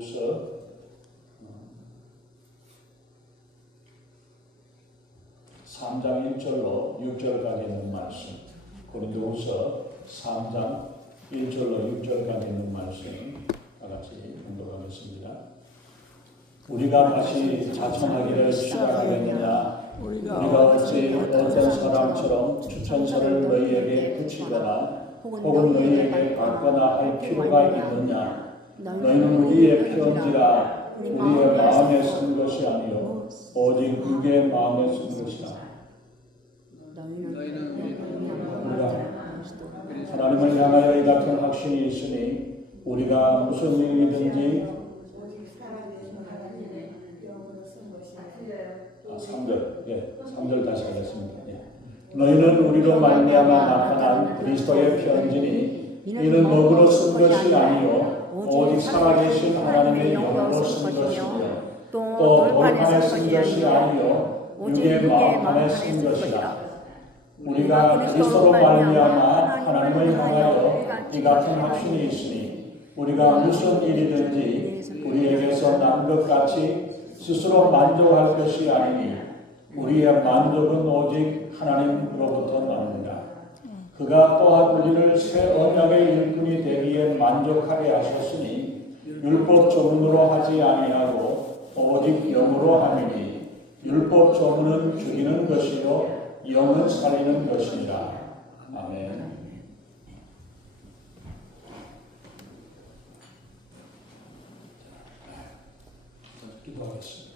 고린도후서 3장 1절로 6절까지 있는 말씀, 고린도후서 3장 1절로 6절까지 있는 말씀 다같이 공독하겠습니다. 우리가 다시 자청하기를 시작하겠느냐? 우리가 어찌 어떤 사람처럼 추천서를 너희에게 붙이거나 혹은 너희에게 받거나 할 필요가 있느냐? 너희는 우리의 편지라 우리의 마음에 쓴 것이 아니요 오직 그의 마음에 쓴 것이라. 우리가 하나님을 향하여 이 같은 확신이 있으니 우리가 무슨 일이든지 3절 다시 하겠습니다. 너희는 우리로 말미암아 나타난 그리스도의 편지니 이는 먹으로 쓴 것이 아니요 오직 살아계신 하나님의 영으로 쓴 것이며 또 돌판에 쓴 것이 아니요 육의 마음판에 쓴 것이라. 우리가 그리스도로 말미암아 하나님을 향하여 이 같은 확신이 있으니 우리가 무슨 일이든지 우리에게서 난 것 같이 스스로 만족할 것이 아니니 우리의 만족은 오직 하나님으로부터 나옵니다. 그가 또한 우리를 새 언약의 일꾼이 되기에 만족하게 하셨으니 율법 조문으로 하지 아니하고 오직 영으로 하느니 율법 조문은 죽이는 것이요 영은 살리는 것이니라. 아멘. 기도하겠습니다.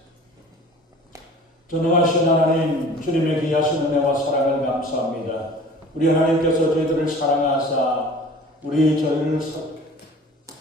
전능하신 하나님, 주님의 귀하신 은혜와 사랑을 감사합니다. 우리 하나님께서 저희들을 사랑하사 저희를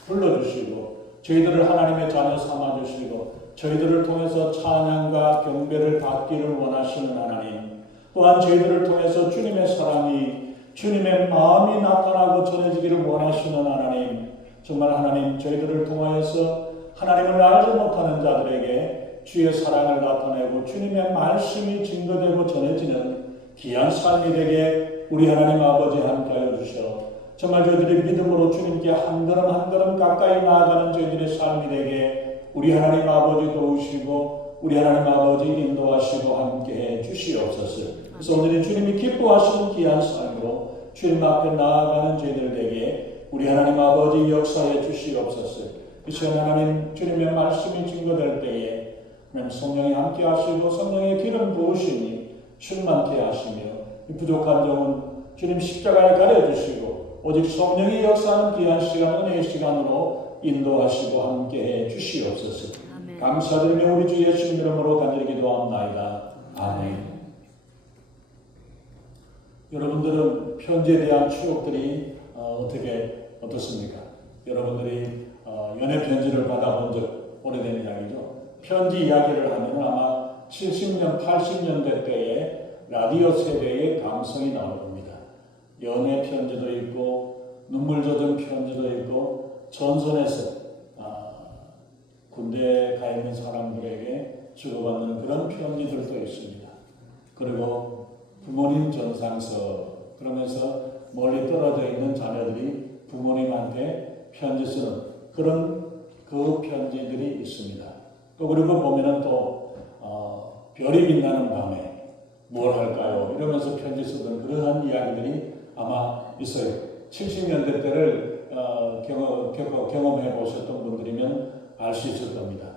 불러주시고 저희들을 하나님의 자녀 삼아주시고 저희들을 통해서 찬양과 경배를 받기를 원하시는 하나님, 또한 저희들을 통해서 주님의 사랑이 주님의 마음이 나타나고 전해지기를 원하시는 하나님, 정말 하나님 저희들을 통하여서 하나님을 알지 못하는 자들에게 주의 사랑을 나타내고 주님의 말씀이 증거되고 전해지는 귀한 삶이 되게 우리 하나님 아버지 함께하여 주셔 정말 저희들이 믿음으로 주님께 한 걸음 한 걸음 가까이 나아가는 저희들의 삶이 되게 우리 하나님 아버지 도우시고 우리 하나님 아버지 인도하시고 함께해 주시옵소서. 그래서 오늘은 주님이 기뻐하시는 귀한 삶으로 주님 앞에 나아가는 저희들 되게 우리 하나님 아버지 역사해 주시옵소서. 이 시간 하나님 주님의 말씀이 증거될 때에 하나님 성령이 함께 하시고 성령의 기름 부으시니 충만케 하시며 이 부족한 점은 주님 십자가에 가려주시고 오직 성령이 역사하는 귀한 시간 은혜의 시간으로 인도하시고 함께해 주시옵소서. 아멘. 감사드리며 우리 주 예수님 이름으로 간절히 기도합나이다. 아멘. 여러분들은 편지에 대한 추억들이 어떻습니까? 여러분들이 연애 편지를 받아본 적 오래된 이야기죠. 편지 이야기를 하면 아마 70년, 80년대 때에 라디오 세대의 감성이 나올 겁니다. 연애 편지도 있고 눈물 젖은 편지도 있고 전선에서 군대에 가 있는 사람들에게 주고받는 그런 편지들도 있습니다. 그리고 부모님 전상서, 그러면서 멀리 떨어져 있는 자녀들이 부모님한테 편지 쓰는 그런 그 편지들이 있습니다. 또 그리고 보면은 또 별이 빛나는 밤에 뭘 할까요? 이러면서 편지 쓰던 그러한 이야기들이 아마 있어요. 70년대 때를 경험해 보셨던 분들이면 알 수 있을 겁니다.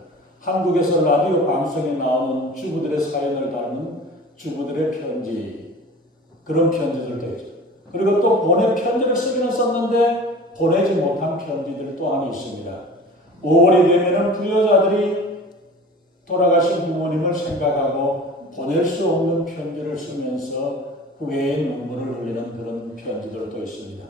한국에서 라디오 방송에 나오는 주부들의 사연을 담은 주부들의 편지, 그런 편지들도 있죠. 그리고 또 보내 편지를 쓰기는 썼는데 보내지 못한 편지들 또한 있습니다. 5월이 되면은 부여자들이 돌아가신 부모님을 생각하고 보낼 수 없는 편지를 쓰면서 후회의 눈물을 흘리는 그런 편지들도 있습니다.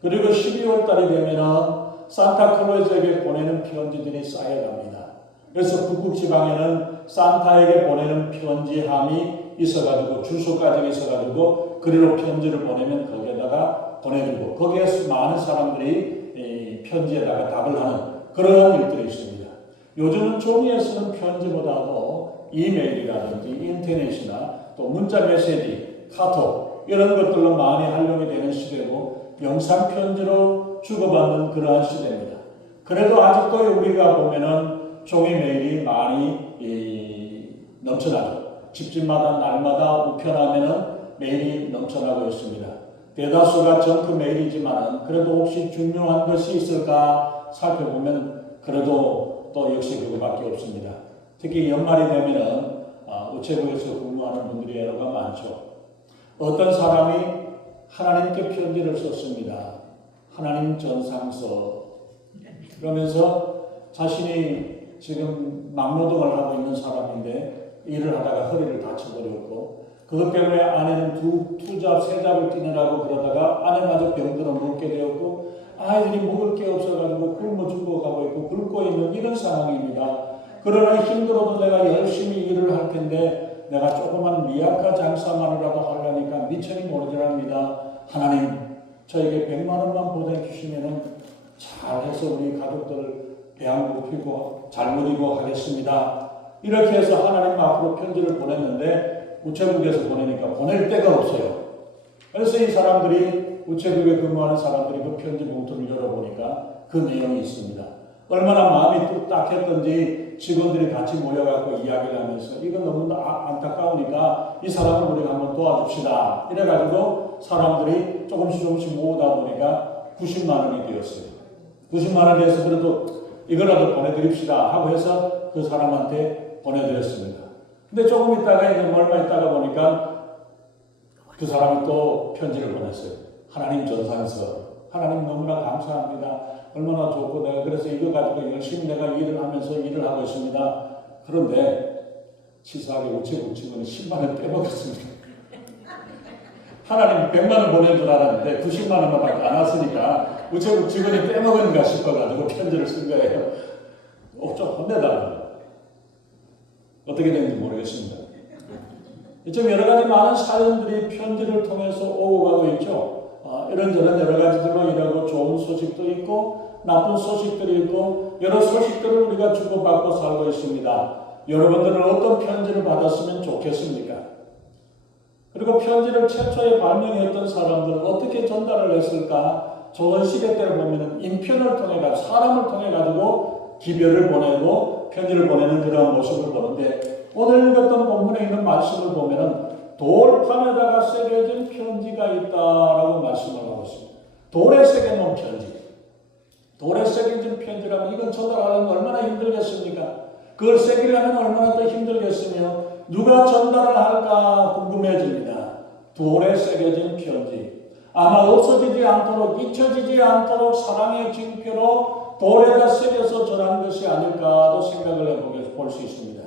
그리고 12월 달이 되면은 산타클로즈에게 보내는 편지들이 쌓여갑니다. 그래서 북극 지방에는 산타에게 보내는 편지함이 있어가지고 주소까지 있어가지고 그리로 편지를 보내면 거기에다가 보내주고 거기에서 많은 사람들이 편지에다가 답을 하는 그러한 일들이 있습니다. 요즘은 종이에 쓰는 편지보다도 이메일이라든지 인터넷이나 또 문자 메시지, 카톡 이런 것들로 많이 활용이 되는 시대고 영상 편지로 주고받는 그러한 시대입니다. 그래도 아직도 우리가 보면은 종이 메일이 많이 넘쳐나죠. 집집마다 날마다 우편하면은 메일이 넘쳐나고 있습니다. 대다수가 정크 메일이지만은 그래도 혹시 중요한 것이 있을까 살펴보면 그래도 또 역시 그거밖에 없습니다. 특히 연말이 되면은 우체국에서 근무하는 분들이 여러가 많죠. 어떤 사람이 하나님께 편지를 썼습니다. 하나님 전상서. 그러면서 자신이 지금 막노동을 하고 있는 사람인데 일을 하다가 허리를 다쳐버렸고 그것 때문에 아내는 두 잡, 세 잡을 뛰느라고 그러다가 아내마저 병들어 눕게 되었고 아이들이 먹을 게 없어가지고 굶어 죽어가고 있고 굶고 있는 이런 상황입니다. 그러나 힘들어도 내가 열심히 일을 할 텐데 내가 조그만 미약한 장사만이라도 하려니까 미천이 모르더랍니다. 하나님 저에게 100만 원만 보내주시면 잘해서 우리 가족들 배양 고피고 잘 누리고 하겠습니다. 이렇게 해서 하나님 앞으로 편지를 보냈는데 우체국에서 보내니까 보낼 데가 없어요. 그래서 이 사람들이 우체국에 근무하는 사람들이 그 편지 봉투를 열어보니까 그 내용이 있습니다. 얼마나 마음이 뚝딱했던지 직원들이 같이 모여갖고 이야기를 하면서 이건 너무 안타까우니까 이 사람을 우리가 한번 도와줍시다. 이래가지고 사람들이 조금씩 모으다 보니까 90만 원이 되었어요. 90만 원이 돼서 그래도 이거라도 보내드립시다 하고 해서 그 사람한테 보내드렸습니다. 근데 조금 있다가 이제 얼마 있다가 보니까 그 사람이 또 편지를 보냈어요. 하나님 전산서. 하나님 너무나 감사합니다. 얼마나 좋고 내가 그래서 이거 가지고 열심히 내가 일을 하면서 일을 하고 있습니다. 그런데 치사하게 우체국 직원이 10만 원 빼먹었습니다. 하나님 100만 원 보낸 줄 알았는데 90만 원밖에 안 왔으니까 우체국 직원이 빼먹은가 싶어가지고 편지를 쓴 거예요. 좀 혼내달라고. 어떻게 됐는지 모르겠습니다. 좀 여러 가지 많은 사연들이 편지를 통해서 오고 가고 있죠. 이런저런 여러 가지들로 이러고 좋은 소식도 있고 나쁜 소식들이 있고 여러 소식들을 우리가 주고받고 살고 있습니다. 여러분들은 어떤 편지를 받았으면 좋겠습니까? 그리고 편지를 최초에 발명했던 사람들은 어떻게 전달을 했을까? 조선시대 때를 보면 인편을 통해 가지고 사람을 통해 가지고 기별을 보내고 편지를 보내는 그런 모습을 보는데 오늘 읽었던 본문에 있는 말씀을 보면은 돌판에다가 새겨진 편지가 있다라고 말씀을 하고 있습니다. 돌에 새겨놓은 편지. 돌에 새겨진 편지라면 이건 전달하려면 얼마나 힘들겠습니까? 그걸 새기려면 얼마나 더 힘들겠으며 누가 전달을 할까 궁금해집니다. 돌에 새겨진 편지. 아마 없어지지 않도록 잊혀지지 않도록 사랑의 징표로 돌에다 새겨서 전한 것이 아닐까도 생각을 해볼 수 있습니다.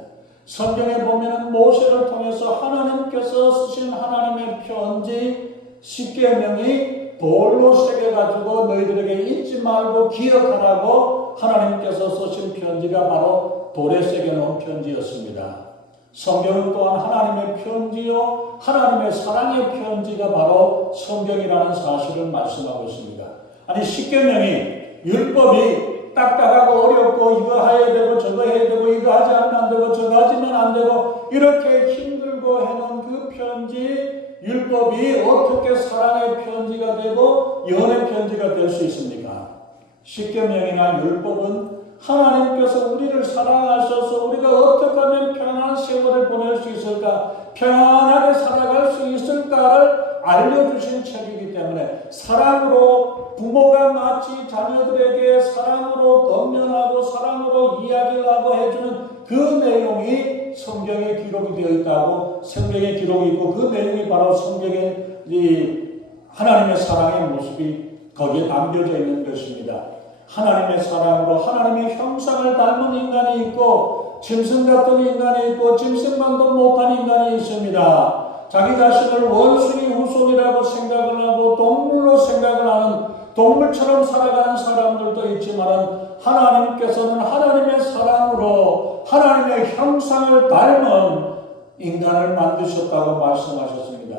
성경에 보면 모세를 통해서 하나님께서 쓰신 하나님의 편지 10계명이 돌로 새겨가지고 너희들에게 잊지 말고 기억하라고 하나님께서 쓰신 편지가 바로 돌에 새겨놓은 편지였습니다. 성경은 또한 하나님의 편지요 하나님의 사랑의 편지가 바로 성경이라는 사실을 말씀하고 있습니다. 아니 10계명이 율법이 딱딱하고 어렵고 이거 해야 되고 저거 해야 되고 이거 하지 않으면 안 되고 저거 하지면 안 되고 이렇게 힘들고 해놓은 그 편지 율법이 어떻게 사랑의 편지가 되고 연의 편지가 될 수 있습니까? 십계명이나 율법은 하나님께서 우리를 사랑하셔서 우리가 어떻게 하면 평안한 세월을 보낼 수 있을까 평안하게 살아갈 수 있을까를 알려주신 책이기 때문에 사랑으로 부모가 마치 자녀들에게 사랑으로 덤면하고 사랑으로 이야기를 하고 해주는 그 내용이 성경에 기록이 되어 있다고 성경에 기록이 있고 그 내용이 바로 성경의 하나님의 사랑의 모습이 거기에 담겨져 있는 것입니다. 하나님의 사랑으로 하나님의 형상을 닮은 인간이 있고 짐승 같은 인간이 있고 짐승만도 못한 인간이 있습니다. 자기 자신을 원숭이 후손이라고 생각을 하고 동물로 생각을 하는 동물처럼 살아가는 사람들도 있지만 하나님께서는 하나님의 사랑으로 하나님의 형상을 닮은 인간을 만드셨다고 말씀하셨습니다.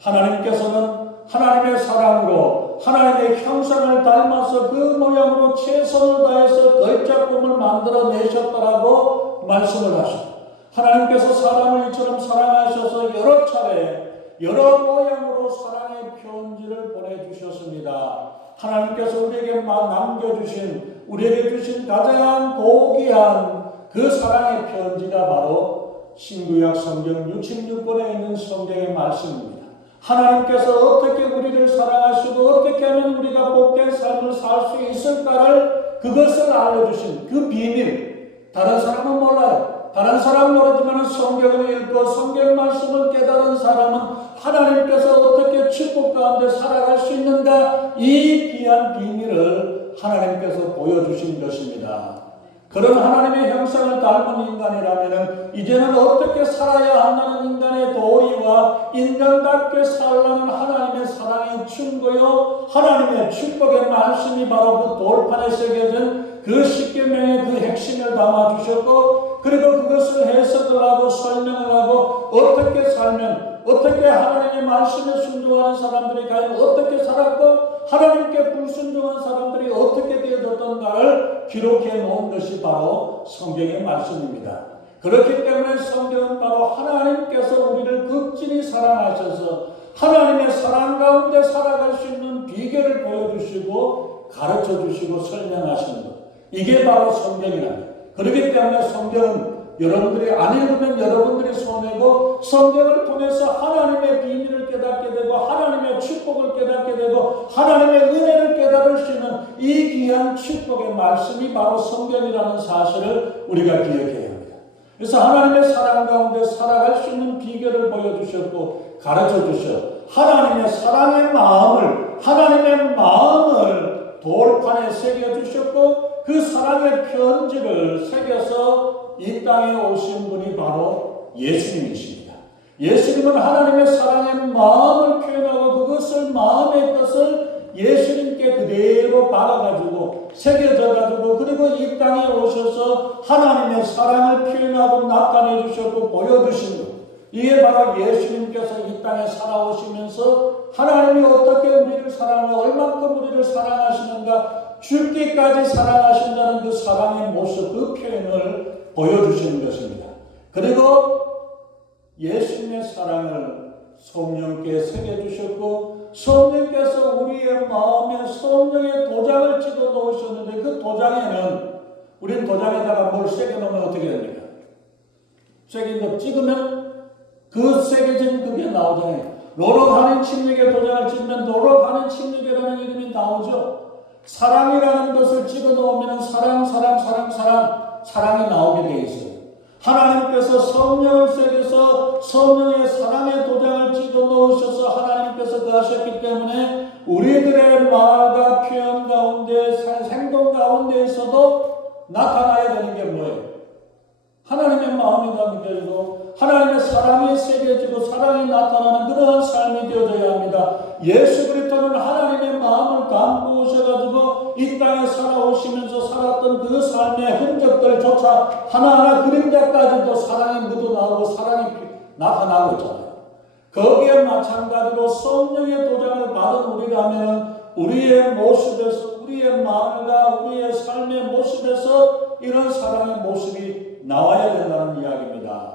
하나님께서는 하나님의 사랑으로 하나님의 형상을 닮아서 그 모양으로 최선을 다해서 걸작품을 만들어내셨다라고 말씀을 하십니다. 하나님께서 사람을 이처럼 사랑하셔서 여러 차례 여러 모양으로 사랑의 편지를 보내주셨습니다. 하나님께서 우리에게 남겨주신 우리에게 주신 가장 고귀한 그 사랑의 편지가 바로 신구약 성경 66권에 있는 성경의 말씀입니다. 하나님께서 어떻게 우리를 사랑하시고 어떻게 하면 우리가 복된 삶을 살 수 있을까를 그것을 알려주신 그 비밀, 다른 사람은 몰라요. 다른 사람은 모르지만 성경을 읽고 성경 말씀을 깨달은 사람은 하나님께서 어떻게 축복 가운데 살아갈 수 있는가, 이 귀한 비밀을 하나님께서 보여주신 것입니다. 그런 하나님의 형상을 닮은 인간이라면 이제는 어떻게 살아야 한다는 인간의 도리와 인간답게 살라는 하나님의 사랑의 충고요, 하나님의 축복의 말씀이 바로 그 돌판에 새겨진 그 십계명의 그 핵심을 담아주셨고, 그리고 그것을 해석을 하고 설명을 하고 어떻게 살면, 어떻게 하나님의 말씀에 순종하는 사람들이 과연 어떻게 살았고 하나님께 불순종한 사람들이 어떻게 되어졌던가를 기록해 놓은 것이 바로 성경의 말씀입니다. 그렇기 때문에 성경은 바로 하나님께서 우리를 극진히 사랑하셔서 하나님의 사랑 가운데 살아갈 수 있는 비결을 보여주시고 가르쳐주시고 설명하시는 것, 이게 바로 성경이랍니다. 그렇기 때문에 성경은 여러분들이 안 읽으면 여러분들이 손해고, 성경을 통해서 하나님의 비밀을 깨닫게 되고 하나님의 축복을 깨닫게 되고 하나님의 은혜를 깨달을 수 있는 이 귀한 축복의 말씀이 바로 성경이라는 사실을 우리가 기억해야 합니다. 그래서 하나님의 사랑 가운데 살아갈 수 있는 비결을 보여주셨고 가르쳐주셔 하나님의 사랑의 마음을, 하나님의 마음을 돌판에 새겨주셨고 그 사랑의 편지를 새겨서 이 땅에 오신 분이 바로 예수님이십니다. 예수님은 하나님의 사랑의 마음을 표현하고 그것을, 마음의 것을 예수님께 그대로 박아가지고 새겨져가지고 그리고 이 땅에 오셔서 하나님의 사랑을 표현하고 나타내 주셨고 보여주신 것, 이게 바로 예수님께서 이 땅에 살아오시면서 하나님이 어떻게 우리를 사랑하고 얼마큼 우리를 사랑하시는가, 죽기까지 사랑하신다는 그 사랑의 모습, 그 표현을 보여주시는 것입니다. 그리고 예수님의 사랑을 성령께 새겨주셨고 성령께서 우리의 마음에 성령의 도장을 찍어 놓으셨는데 그 도장에는, 우리는 도장에다가 뭘 새겨놓으면 어떻게 됩니까? 새긴 거 찍으면 그 새겨진 그게 나오잖아요. 노력하는 침묵의 도장을 찍으면 노력하는 침묵이라는 이름이 나오죠. 사랑이라는 것을 찍어 놓으면 사랑이 나오게 되어 있어요. 하나님께서 성령을 새겨서 성령의 사랑의 도장을 찍어 놓으셔서 하나님께서 그하셨기 때문에 우리들의 말과 표현 가운데, 행동 가운데에서도 나타나야 되는 게 뭐예요? 하나님의 마음이 담겨지고 하나님의 사랑이 새겨지고 사랑이 나타나는 그러한 삶이 되어져야 합니다. 예수 그리스도는 하나님의 마음을 담고 오셔가지고 이 땅에 살아오시면서 살았던 그 삶의 흔적들조차 하나하나 그림자까지도 사랑이 묻어나오고 사랑이 나타나고 있잖아요. 거기에 마찬가지로 성령의 도장을 받은 우리라면 우리의 모습에서, 우리의 말과 우리의 삶의 모습에서 이런 사랑의 모습이 나와야 된다는 이야기입니다.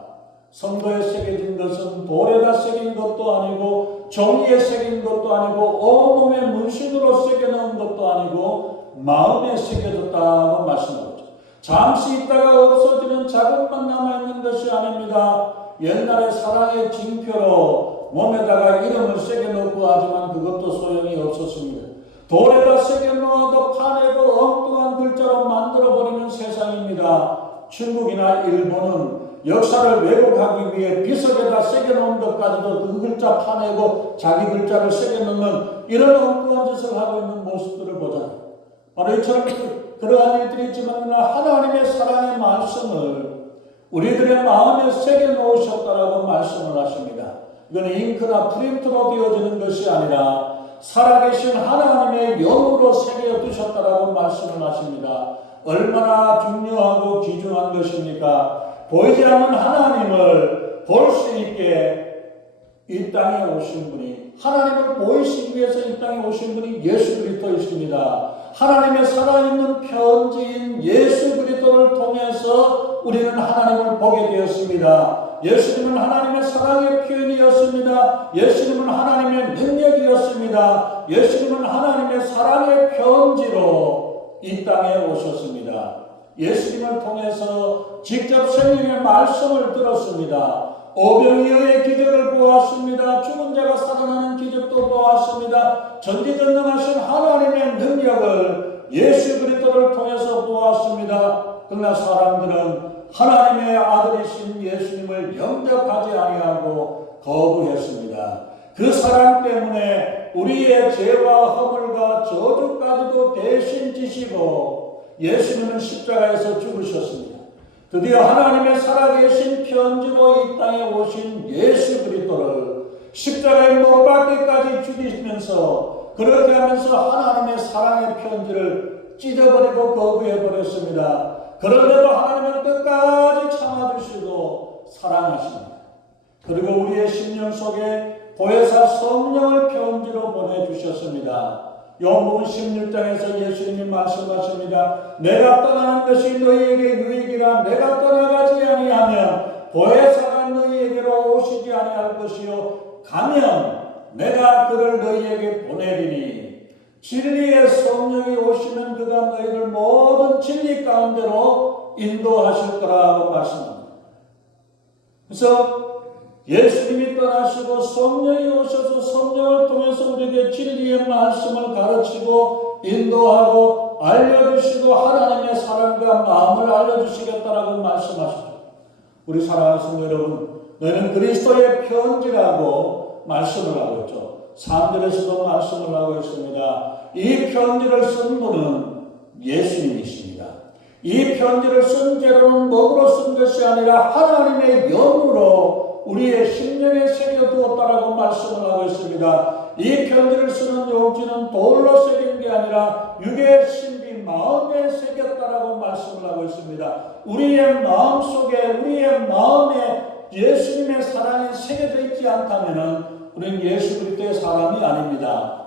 성도에 새겨진 것은 돌에다 새긴 것도 아니고 종이에 새긴 것도 아니고 온몸에 문신으로 새겨놓은 것도 아니고 마음에 새겨졌다고 말씀하죠. 잠시 있다가 없어지는 자국만 남아있는 것이 아닙니다. 옛날에 사랑의 징표로 몸에다가 이름을 새겨놓고 하지만 그것도 소용이 없었습니다. 돌에다 새겨놓아도 파내고 엉뚱한 글자로 만들어버리는 세상입니다. 중국이나 일본은 역사를 왜곡하기 위해 비석에다 새겨놓은 것까지도 그 글자 파내고 자기 글자를 새겨놓는 이런 엉뚱한 짓을 하고 있는 모습들을 보잖아요. 바로 이처럼 그러한 일들이 있지만 하나님의 사랑의 말씀을 우리들의 마음에 새겨놓으셨다라고 말씀을 하십니다. 이건 잉크나 프린트로 되어지는 것이 아니라 살아계신 하나님의 영으로 새겨두셨다라고 말씀을 하십니다. 얼마나 중요하고 귀중한 것입니까? 보이지 않는 하나님을 볼 수 있게 이 땅에 오신 분이, 하나님을 보이시기 위해서 이 땅에 오신 분이 예수 그리스도이십니다. 하나님의 살아있는 편지인 예수 그리스도를 통해서 우리는 하나님을 보게 되었습니다. 예수님은 하나님의 사랑의 표현이었습니다. 예수님은 하나님의 능력이었습니다. 예수님은 하나님의 사랑의 편지로 이 땅에 오셨습니다. 예수님을 통해서 직접 생명의 말씀을 들었습니다. 오병이어의 기적을 보았습니다. 죽은 자가 살아나는 기적도 보았습니다. 전지전능하신 하나님의 능력을 예수 그리스도를 통해서 보았습니다. 그러나 사람들은 하나님의 아들이신 예수님을 영접하지 아니하고 거부했습니다. 그 사랑 때문에 우리의 죄와 허물과 저주까지도 대신 지시고 예수님은 십자가에서 죽으셨습니다. 드디어 하나님의 살아계신 편지로 이 땅에 오신 예수 그리스도를 십자가에 못 박기까지 죽이시면서 그렇게 하면서 하나님의 사랑의 편지를 찢어버리고 거부해버렸습니다. 그런데도 하나님은 끝까지 참아주시고 사랑하십니다. 그리고 우리의 심령 속에 보혜사 성령을 편지로 보내주셨습니다. 요한복음 16장에서 예수님이 말씀하십니다. 내가 떠나는 것이 너희에게 유익이라. 내가 떠나가지 아니하면 보혜사가 너희에게로 오시지 아니할 것이요 가면 내가 그를 너희에게 보내리니 진리의 성령이 오시면 그가 너희를 모든 진리 가운데로 인도하실 거라고 말씀합니다. 그래서 예수님이 떠나시고 성령이 오셔서 성령을 통해서 우리에게 진리의 말씀을 가르치고 인도하고 알려주시고 하나님의 사랑과 마음을 알려주시겠다라고 말씀하십니다. 우리 사랑하는 성도 여러분, 너희는 그리스도의 편지라고 말씀을 하고 있죠. 3절에서도 말씀을 하고 있습니다. 이 편지를 쓴 분은 예수님이십니다. 이 편지를 쓴 죄로는 먹으로 쓴 것이 아니라 하나님의 영으로 우리의 심령에 새겨두었다라고 말씀을 하고 있습니다. 이 편지를 쓰는 용지는 돌로 새긴 게 아니라 육의 신비 마음에 새겼다라고 말씀을 하고 있습니다. 우리의 마음 속에 우리의 마음에 예수님의 사랑이 새겨져 있지 않다면 우리는 예수 그리스도의 사람이 아닙니다.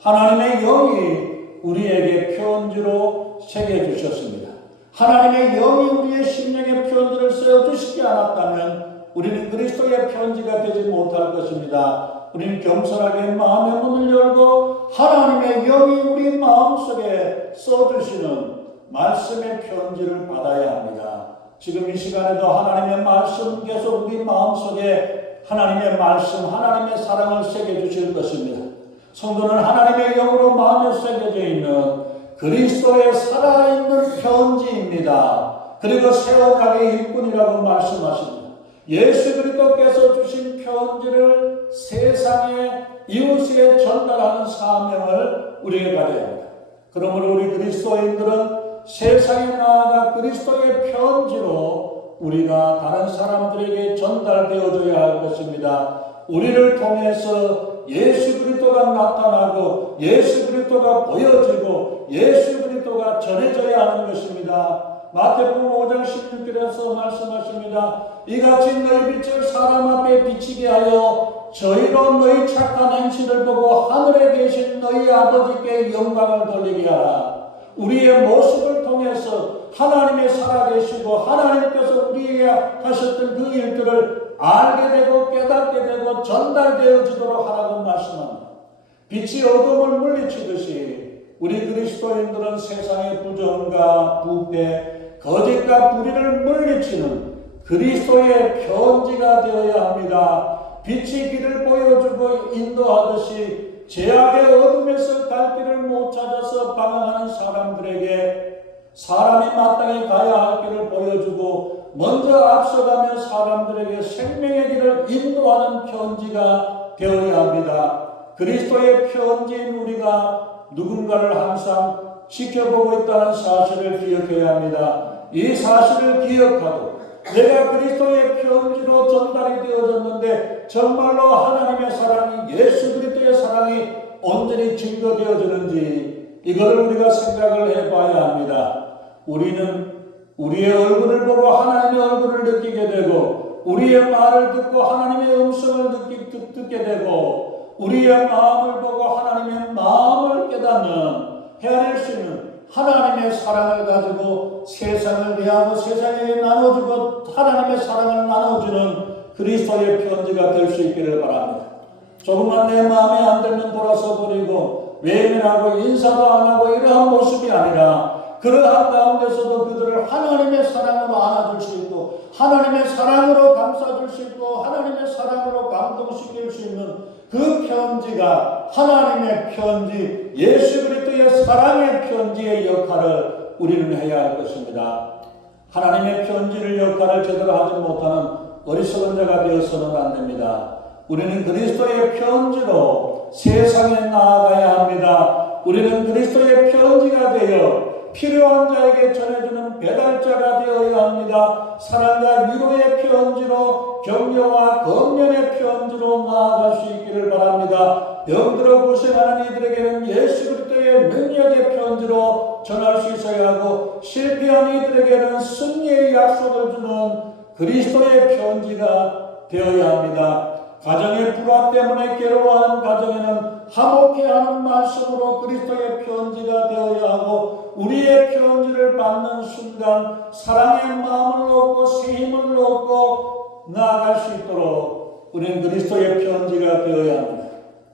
하나님의 영이 우리에게 편지로 새겨주셨습니다. 하나님의 영이 우리의 심령에 편지를 써주시지 않았다면 우리는 그리스도의 편지가 되지 못할 것입니다. 우리는 겸손하게 마음의 문을 열고 하나님의 영이 우리 마음속에 써주시는 말씀의 편지를 받아야 합니다. 지금 이 시간에도 하나님의 말씀 계속 우리 마음속에 하나님의 말씀, 하나님의 사랑을 새겨주실 것입니다. 성도는 하나님의 영으로 마음에 새겨져 있는 그리스도의 살아있는 편지입니다. 그리고 새 언약의 일꾼이라고 말씀하십니다. 예수 그리스도께서 주신 편지를 세상의 이웃에 전달하는 사명을 우리에게 가져야 합니다. 그러므로 우리 그리스도인들은 세상에 나아가 그리스도의 편지로 우리가 다른 사람들에게 전달되어져야 할 것입니다. 우리를 통해서 예수 그리스도가 나타나고 예수 그리스도가 보여지고 예수 그리스도가 전해져야 하는 것입니다. 마태복음 5장 16절에서 말씀하십니다. 이같이 너희 빛을 사람 앞에 비치게 하여 저희로 너희 착한 행실을 보고 하늘에 계신 너희 아버지께 영광을 돌리게 하라. 우리의 모습을 통해서 하나님의 살아계시고 하나님께서 우리에게 하셨던 그 일들을 알게 되고 깨닫게 되고 전달되어지도록 하라고 말씀합니다. 빛이 어둠을 물리치듯이 우리 그리스도인들은 세상의 부정과 부패, 거짓과 불의를 물리치는 그리스도의 편지가 되어야 합니다. 빛이 길을 보여주고 인도하듯이 죄악의 어둠에서 갈 길을 못 찾아서 방황하는 사람들에게 사람이 마땅히 가야 할 길을 보여주고 먼저 앞서가며 사람들에게 생명의 길을 인도하는 편지가 되어야 합니다. 그리스도의 편지인 우리가 누군가를 항상 지켜보고 있다는 사실을 기억해야 합니다. 이 사실을 기억하고 내가 그리스도의 편지로 전달이 되어졌는데 정말로 하나님의 사랑이 예수 그리스도의 사랑이 온전히 증거되어지는지 이걸 우리가 생각을 해봐야 합니다. 우리는 우리의 얼굴을 보고 하나님의 얼굴을 느끼게 되고 우리의 말을 듣고 하나님의 음성을 듣게 되고 우리의 마음을 보고 하나님의 마음을 깨닫는 헤아릴 수 있는 하나님의 사랑을 가지고 세상을 대하고 세상에 나눠주고 하나님의 사랑을 나눠주는 그리스도의 편지가 될 수 있기를 바랍니다. 조금만 내 마음에 안 들면 돌아서 버리고 외면하고 인사도 안 하고 이러한 모습이 아니라 그러한 가운데서도 그들을 하나님의 사랑으로 안아줄 수 있고 하나님의 사랑으로 감싸줄 수 있고 하나님의 사랑으로 감동시킬 수 있는 그 편지가 하나님의 편지, 예수 그리스도의 사랑의 편지의 역할을 우리는 해야 할 것입니다. 하나님의 편지를 역할을 제대로 하지 못하는 어리석은 자가 되어서는 안 됩니다. 우리는 그리스도의 편지로 세상에 나아가야 합니다. 우리는 그리스도의 편지가 되어 필요한 자에게 전해주는 배달자가 되어야 합니다. 사랑과 위로의 편지로, 격려와 권면의 편지로 나아갈 수 있기를 바랍니다. 병들어 고생하는 이들에게는 예수 그리스도의 능력의 편지로 전할 수 있어야 하고, 실패한 이들에게는 승리의 약속을 주는 그리스도의 편지가 되어야 합니다. 가정의 불화 때문에 괴로워하는 가정에는 화목해하는 말씀으로 그리스도의 편지가 되어야 하고, 우리의 편지를 받는 순간 사랑의 마음을 얻고 새 힘을 얻고 나아갈 수 있도록 우리는 그리스도의 편지가 되어야 합니다.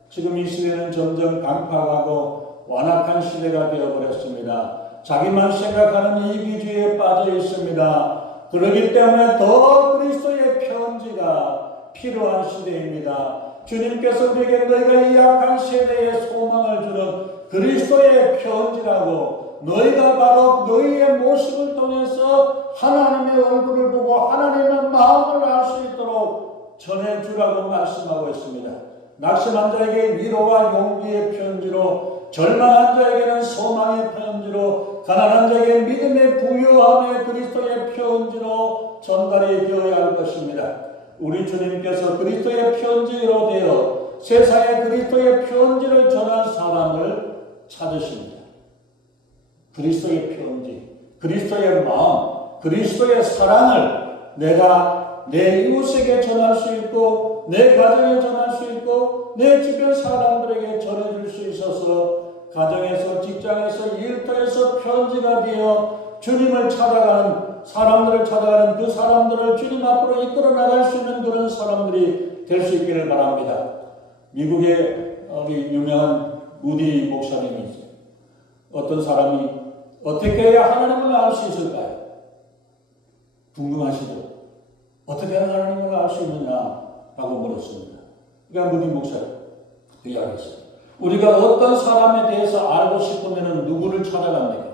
지금 이 시대는 점점 강팍하고 완악한 시대가 되어버렸습니다. 자기만 생각하는 이기주의에 빠져 있습니다. 그렇기 때문에 더 그리스도의 편지가 필요한 시대입니다. 주님께서 우리에게 너희가 이 약한 세대에 소망을 주는 그리스도의 편지라고, 너희가 바로 너희의 모습을 통해서 하나님의 얼굴을 보고 하나님의 마음을 알 수 있도록 전해주라고 말씀하고 있습니다. 낙심한 자에게 위로와 용기의 편지로, 절망한 자에게는 소망의 편지로, 가난한 자에게 믿음의 부유함의 그리스도의 편지로 전달이 되어야 할 것입니다. 우리 주님께서 그리스도의 편지로 되어 세상에 그리스도의 편지를 전한 사람을 찾으십니다. 그리스도의 편지, 그리스도의 마음, 그리스도의 사랑을 내가 내 이웃에게 전할 수 있고, 내 가정에 전할 수 있고, 내 주변 사람들에게 전해줄 수 있어서 가정에서, 직장에서, 일터에서 편지가 되어 주님을 찾아가는, 사람들을 찾아가는 그 사람들을 주님 앞으로 이끌어 나갈 수 있는 그런 사람들이 될 수 있기를 바랍니다. 미국의 우리 유명한 무디 목사님이 있어요. 어떤 사람이 어떻게 해야 하나님을 알 수 있을까요? 궁금하시죠? 어떻게 하나님을 알 수 있느냐라고 물었습니다. 그러니까 무디 목사님 이야기했어요. 우리가 어떤 사람에 대해서 알고 싶으면 누구를 찾아갑니까?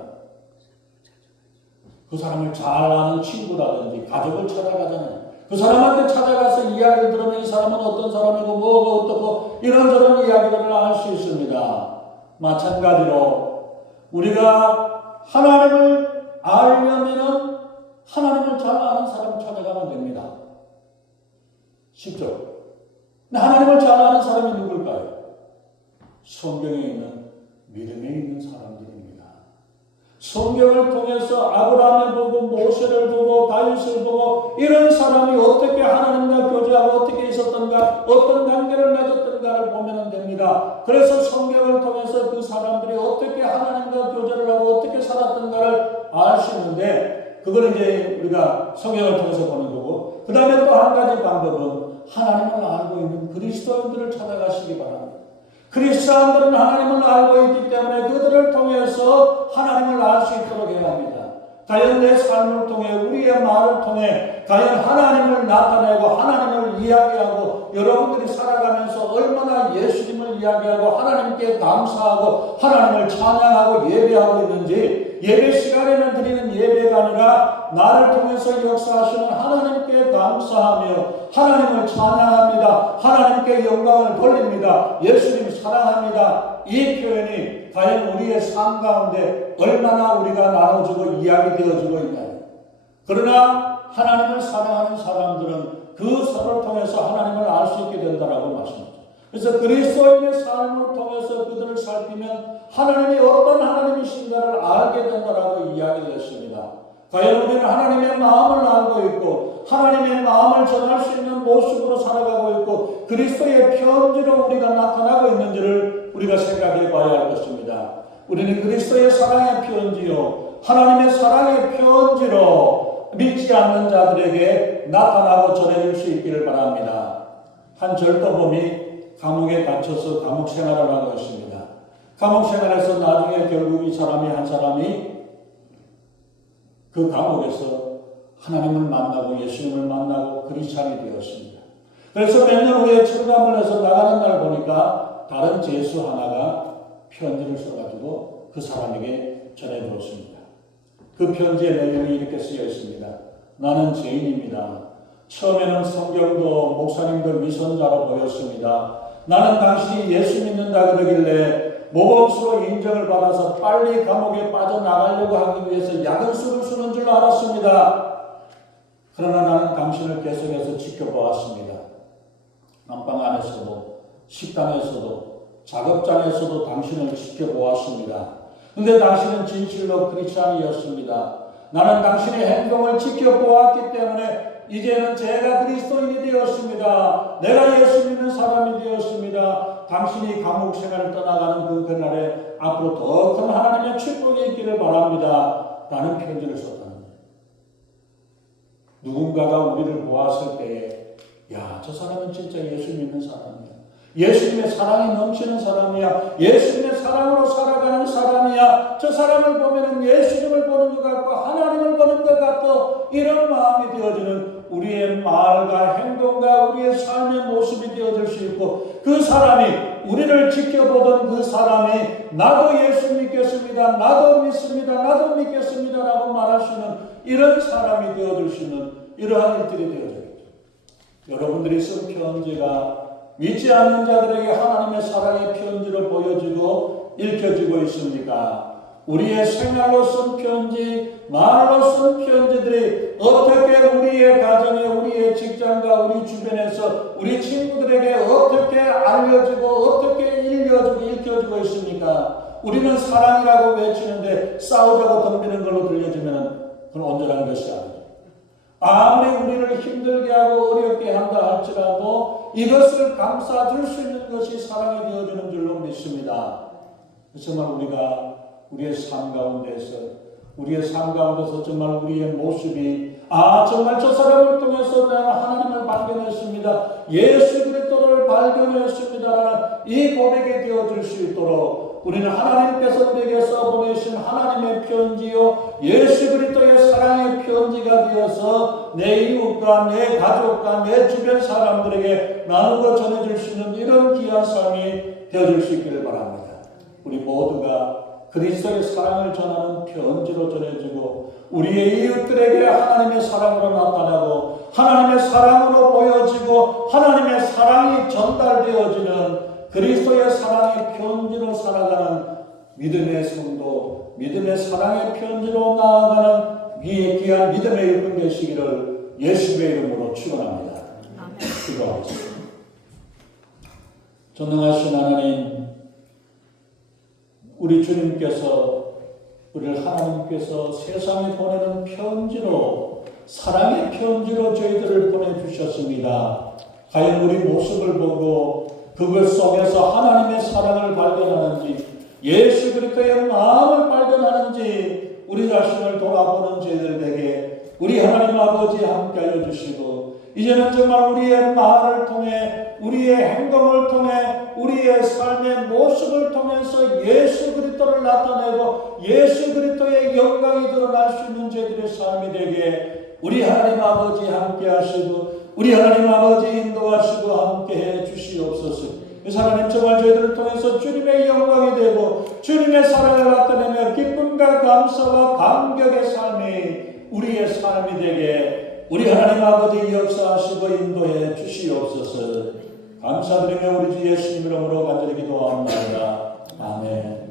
그 사람을 잘 아는 친구라든지 가족을 찾아가잖아요. 그 사람한테 찾아가서 이야기를 들으면 이 사람은 어떤 사람이고 뭐가 어떻고 이런저런 이야기들을 알 수 있습니다. 마찬가지로 우리가 하나님을 알려면 하나님을 잘 아는 사람을 찾아가면 됩니다. 쉽죠? 근데 하나님을 잘 아는 사람이 누굴까요? 성경에 있는 믿음에 있는 사람들입니다. 성경을 통해서 아브라함을 보고 모세를 보고 다윗을 보고 이런 사람이 어떻게 하나님과 교제하고 어떻게 있었던가, 어떤 관계를 맺었던가를 보면 됩니다. 그래서 성경을 통해서 그 사람들이 어떻게 하나님과 교제를 하고 어떻게 살았던가를 알 수 있는데, 그걸 이제 우리가 성경을 통해서 보는 거고, 그 다음에 또 한 가지 방법은 하나님을 알고 있는 그리스도인들을 찾아가시기 바랍니다. 그리스도인들은 하나님을 알고 있기 때문에 그들을 통해서 하나님을 알 수 있도록 해야 합니다. 과연 내 삶을 통해, 우리의 말을 통해 과연 하나님을 나타내고 하나님을 이야기하고, 여러분들이 살아가면서 얼마나 예수님을 이야기하고 하나님께 감사하고 하나님을 찬양하고 예배하고 있는지, 예배 시간에는 드리는 예배가 아니라 나를 통해서 역사하시는 하나님께 감사하며 하나님을 찬양합니다. 하나님께 영광을 돌립니다. 예수님 사랑합니다. 이 표현이 과연 우리의 삶 가운데 얼마나 우리가 나눠주고 이야기되어주고 있나요? 그러나 하나님을 사랑하는 사람들은 그 서로를 통해서 하나님을 알 수 있게 된다라고 말씀합니다. 그래서 그리스도인의 삶을 통해서 그들을 살피면 하나님이 어떤 하나님이신가를 알게 된다라고 이야기를 했습니다. 과연 우리는 하나님의 마음을 알고 있고 하나님의 마음을 전할 수 있는 모습으로 살아가고 있고 그리스도의 편지로 우리가 나타나고 있는지를 우리가 생각해 봐야 할 것입니다. 우리는 그리스도의 사랑의 편지요, 하나님의 사랑의 편지로 믿지 않는 자들에게 나타나고 전해줄 수 있기를 바랍니다. 한 절도범이 감옥에 갇혀서 감옥 생활을 하고 있습니다. 감옥 생활에서 나중에 결국 이 사람이 한 사람이 그 감옥에서 하나님을 만나고 예수님을 만나고 크리스찬이 되었습니다. 그래서 몇 년 후에 철감을 해서 나가는 날 보니까 다른 죄수 하나가 편지를 써가지고 그 사람에게 전해주었습니다. 그 편지의 내용이 이렇게 쓰여 있습니다. 나는 죄인입니다. 처음에는 성경도 목사님들 위선자로 보였습니다. 나는 당신이 예수 믿는다 그러길래 모범수로 인정을 받아서 빨리 감옥에 빠져나가려고 하기 위해서 야근수를 쓰는 줄 알았습니다. 그러나 나는 당신을 계속해서 지켜보았습니다. 안방 안에서도 식당에서도 작업장에서도 당신을 지켜보았습니다. 그런데 당신은 진실로 크리스찬이었습니다. 나는 당신의 행동을 지켜보았기 때문에 이제는 제가 그리스도인이 되었습니다. 내가 예수 믿는 사람이 되었습니다. 당신이 감옥 생활을 떠나가는 그날에 앞으로 더 큰 하나님의 축복이 있기를 바랍니다. 라는 편지를 썼다는 거예요. 누군가가 우리를 보았을 때에 야, 저 사람은 진짜 예수 믿는 사람이야. 예수님의 사랑이 넘치는 사람이야. 예수님의 사랑으로 살아가는 사람이야. 저 사람을 보면 예수님을 보는 것 같고 하나님을 보는 것 같고 이런 마음이 되어지는 우리의 말과 행동과 우리의 삶의 모습이 되어질 수 있고 그 사람이 우리를 지켜보던 그 사람이 나도 예수 믿겠습니다. 나도 믿습니다. 나도 믿겠습니다. 라고 말할 수 있는 이런 사람이 되어질 수 있는 이러한 일들이 되어져야죠. 여러분들이 쓴 편지가 믿지 않는 자들에게 하나님의 사랑의 편지로 보여지고 읽혀지고 있습니까? 우리의 생활로 쓴 편지, 말로 쓴 편지들이 어떻게 우리의 가정에, 우리의 직장과 우리 주변에서 우리 친구들에게 어떻게 알려지고 어떻게 읽혀지고 있습니까? 우리는 사랑이라고 외치는데 싸우자고 덤비는 걸로 들려지면 그건 온전한 것이 아니죠. 아무리 우리를 힘들게 하고 어렵게 한다 할지라도 이것을 감싸줄 수 있는 것이 사랑이 되어주는 줄로 믿습니다. 정말 우리가 우리의 삶 가운데서 정말 우리의 모습이 정말 저 사람을 통해서 내가 하나님을 발견했습니다. 예수 그리스도를 발견했습니다라는 이 고백이 되어줄 수 있도록 우리는 하나님께서 우리에게 써보내신 하나님의 편지요 예수 그리스도의 사랑의 편지가 되어서 내 이웃과 내 가족과 내 주변 사람들에게 나누고 전해줄 수 있는 이런 귀한 삶이 되어줄 수 있기를 바랍니다. 우리 모두가 그리스도의 사랑을 전하는 편지로 전해지고 우리의 이웃들에게 하나님의 사랑으로 나타나고 하나님의 사랑으로 보여지고 하나님의 사랑이 전달되어지는 그리스도의 사랑의 편지로 살아가는 믿음의 성도, 믿음의 사랑의 편지로 나아가는 귀한 믿음의 일꾼 되시기를 예수의 이름으로 축원합니다. 기도하겠습니다. 전능하신 하나님, 우리 주님께서 우리를 하나님께서 세상에 보내는 편지로 사랑의 편지로 저희들을 보내주셨습니다. 과연 우리 모습을 보고 그것 속에서 하나님의 사랑을 발견하는지 예수 그리스도의 마음을 발견하는지 우리 자신을 돌아보는 저희들에게 우리 하나님 아버지 함께하여 주시고 이제는 정말 우리의 말을 통해 우리의 행동을 통해 우리의 삶의 모습을 통해서 예수 그리스도를 나타내고 예수 그리스도의 영광이 드러날 수 있는 저희들의 삶이 되게 우리 하나님 아버지 함께하시고 우리 하나님 아버지 인도하시고 함께해 주시옵소서. 하나님 정말 저희들을 통해서 주님의 영광이 되고 주님의 사랑을 나타내며 기쁨과 감사와 감격의 삶이 우리의 삶이 되게 우리 하나님 아버지 역사하시고 인도해 주시옵소서. 감사드리며 우리 주 예수님 이름으로 간절히 기도합니다. 아멘.